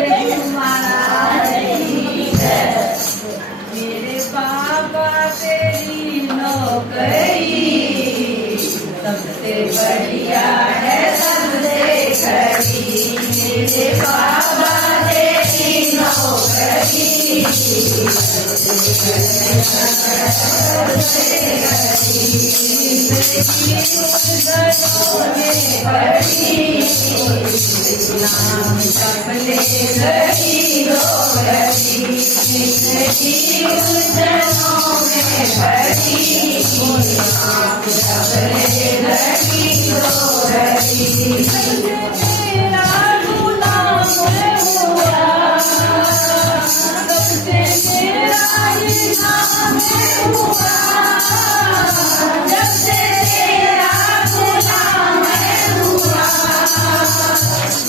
मेरे पापा तेरी नौकरी सबसे बढ़िया है सबसे खरी। मेरे पापा तेरी नौकरी नाम सपने घड़ी डोगरी जिंदगी उलझनों में भरी नाम सपने घड़ी डोगरी। तेरा गुलाम हुआ सबसे तेरा ही नाम हुआ जब से तेरा गुलाम हुआ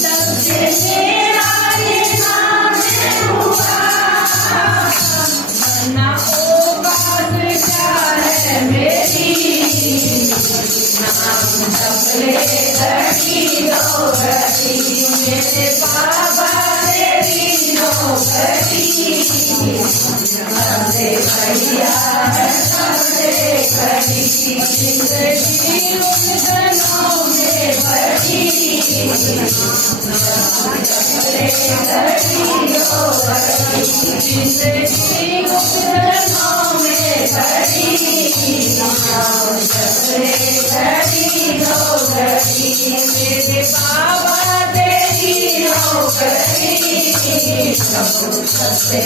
सबसे तेरा ही नाम हुआ। वरना औकात क्या है मेरी नाम सबले घड़ी डोगरी। मेरे पापा तेरी नौकरी सबसे बढ़िया है सबसे खरी। जिंदगी उलझनों में भरी सबसे घड़ी डोगरी। जिंदगी उलझनों में भरी सबसे घड़ी डोगरी। मेरे बाबा तेरी नौकरी सबसे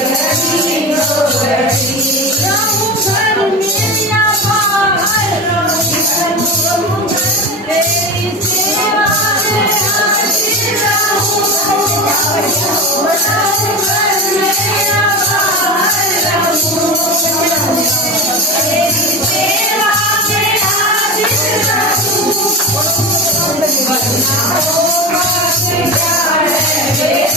घड़ी डोगरी। रहूं घर में या बाहर रहूं तेरी सेवा में हाजिर रहूं। रहूं घर में या बाहर रहूं तेरी सेवा में हाजिर रहूं। वरना औकात क्या है मेरी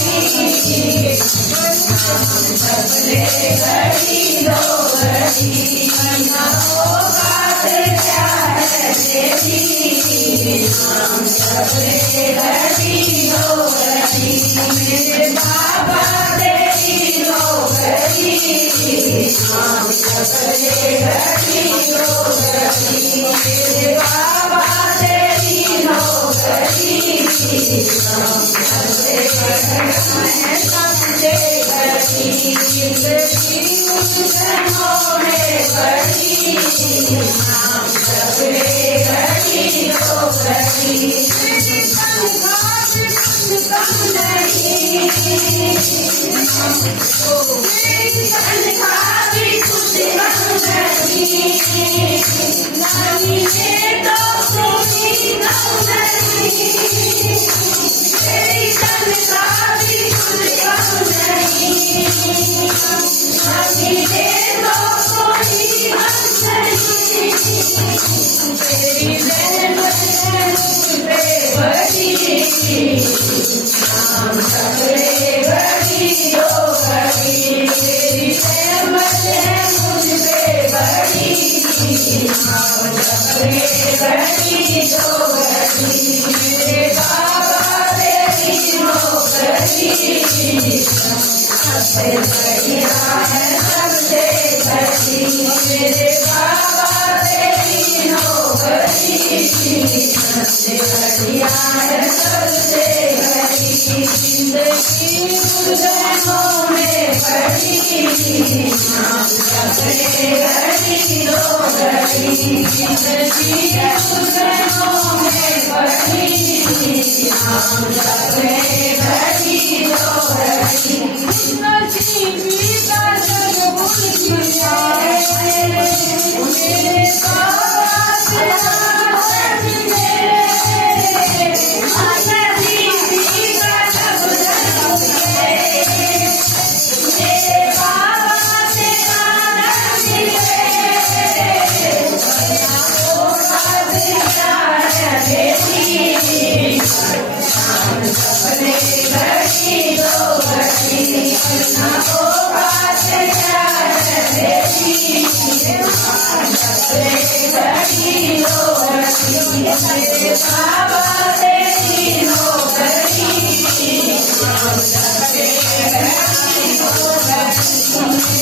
सबसे घड़ी डोगरी। वरना औकात क्या है मेरी सबसे घड़ी डोगरी। मेरे बाबा तेरी नौकरी सबसे घड़ी डोगरी। मेरे बाबा तेरी नौकरी सबसे बढ़िया है सबसे खरी। जिंदगी उलझनों में भरी नाम सबसे घड़ी डोगरी। मेरी तनख्वाह भी कुछ कम नहीं मेरी तनख्वाह भी कुछ कम नहीं नहीं ये तो कोई कम नहीं। मेरी तनख्वाह भी कुछ कम नहीं नहीं ये तो कोई कम नहीं। तेरी रहमत है मुझ पे बड़ी नाम सबसे घड़ी डोगरी। तेरी रहमत है मुझ पे बड़ी नाम सबसे घड़ी डोगरी। मेरे बाबा तेरी नौकरी सबसे बढ़िया है सबसे खरी। मेरे बाबा तेरी नौकरी सबसे बढ़िया है सबसे खरी। जिंदगी उलझनों में भरी नाम सबसे घड़ी डोगरी। जिंदगी उलझनों में भरी नाम सबसे घड़ी डोगरी। नसीबी का जग भूल गया मेरे बाबा तेरा बाबा तेरी नौकरी Hare